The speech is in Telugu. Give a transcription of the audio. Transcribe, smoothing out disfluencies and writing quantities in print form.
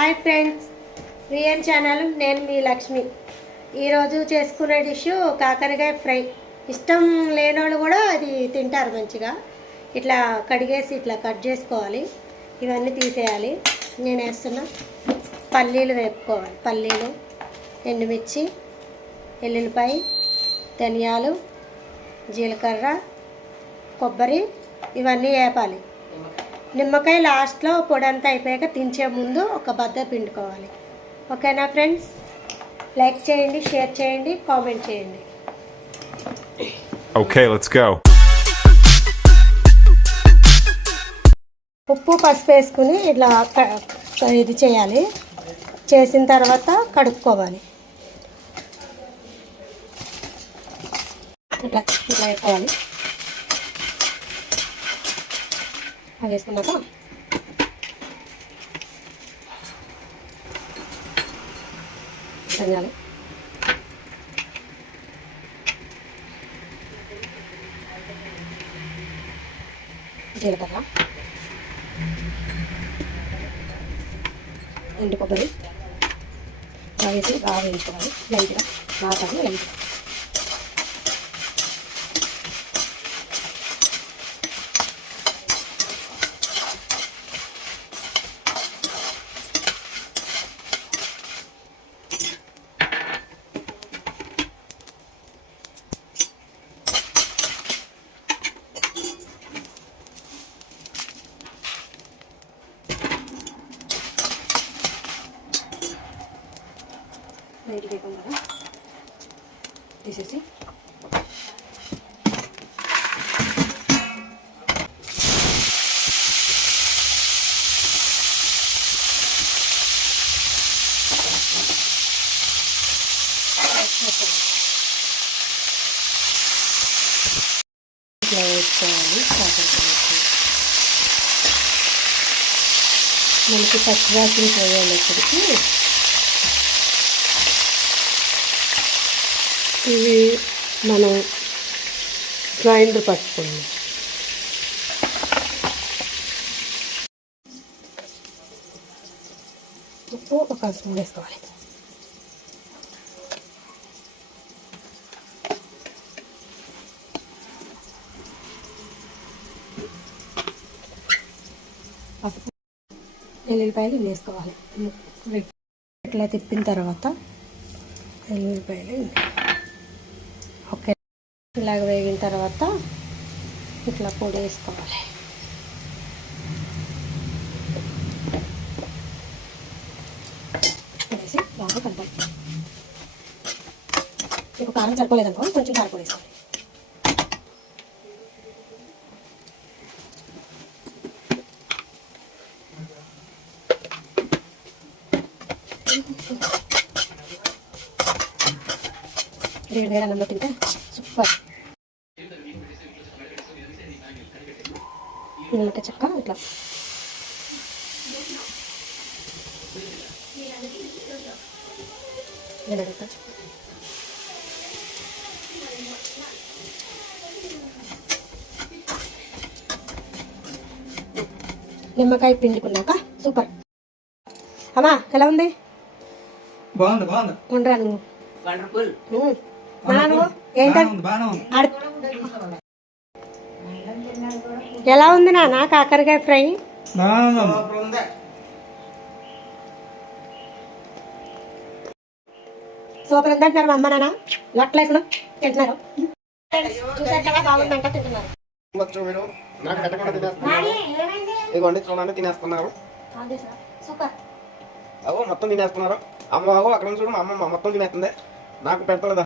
Hi friends, VN channel. నేను మీ లక్ష్మి. ఈరోజు చేసుకునే డిష్ కాకరకాయ ఫ్రై. ఇష్టం లేనోళ్ళు కూడా అది తింటారు మంచిగా. ఇట్లా కడిగేసి ఇట్లా కట్ చేసుకోవాలి. ఇవన్నీ తీసేయాలి. నేను వేస్తున్నా పల్లీలు వేపుకోవాలి. పల్లీలు, ఎండుమిర్చి, ఎల్లుల్లిపాయ, ధనియాలు, జీలకర్ర, కొబ్బరి ఇవన్నీ వేపాలి. నిమ్మకాయ లాస్ట్లో పొడి అంతా అయిపోయాక దించే ముందు ఒక బద్ద పిండుకోవాలి. ఓకేనా ఫ్రెండ్స్? లైక్ చేయండి, షేర్ చేయండి, కామెంట్ చేయండి. Okay, let's go. ఉప్పు పసుపు వేసుకుని ఇట్లా ఇది చేయాలి. చేసిన తర్వాత కడుక్కోవాలి. ఇట్లా ఇట్లా వేసుకోవాలి. అది వేసుకున్నాక ధనియాలు, జీలకర్ర, ఎండు కొబ్బరి వేసి బాగా వేయించుకోవాలి. లైట్గా బాగా వేయించుకోవాలి. లైట్ వేయకుండా తీసేసి ఇట్లా వేసుకోవాలి. మనకి పచ్చివాసన పోయాలి. ఇక్కడికి ఇవి మనం గ్రైండర్ పట్టుకుందాం. ఉప్పు ఒక స్పూన్ వేసుకోవాలి. పసుపు, ఎల్లుల్లిపాయలు వేసుకోవాలి. ఇట్లా తిప్పిన తర్వాత ఎల్లుల్లిపాయలు ఓకే ఇలాగ వేగిన తర్వాత ఇట్లా పొడి వేసుకోవాలి. వేసి బాగా కలపాలి. మీకు కారం సరిపోలేదనుకో కొంచెం కారం పొడి వేసుకోవాలి. వేడి వేడి అన్నంలో తింటే సూపర్. నిమ్మకాయ చెక్క ఇట్లా నిమ్మకాయ పిండుకున్నాక సూపర్. అమ్మా ఎలా ఉంది? బాగుంది బాగుంది. ఉండరా నువ్వు ఎలా ఉంది నాన్న కాకరకాయ ఫ్రై? సూపర్ ఉందంటున్నారు మా అమ్మ నాన్న. లొట్టలు వేసుకున్నాం తింటున్నారు. చూసారు కదా బాగుందంట తింటున్నారు. తినేస్తున్నారు. సూపర్. అగో మొత్తం తినేస్తున్నారు. అమ్మ అగో అక్కడ చూడు, మా అమ్మ మొత్తం తినేస్తుంది. నాకు పెట్టలేదా?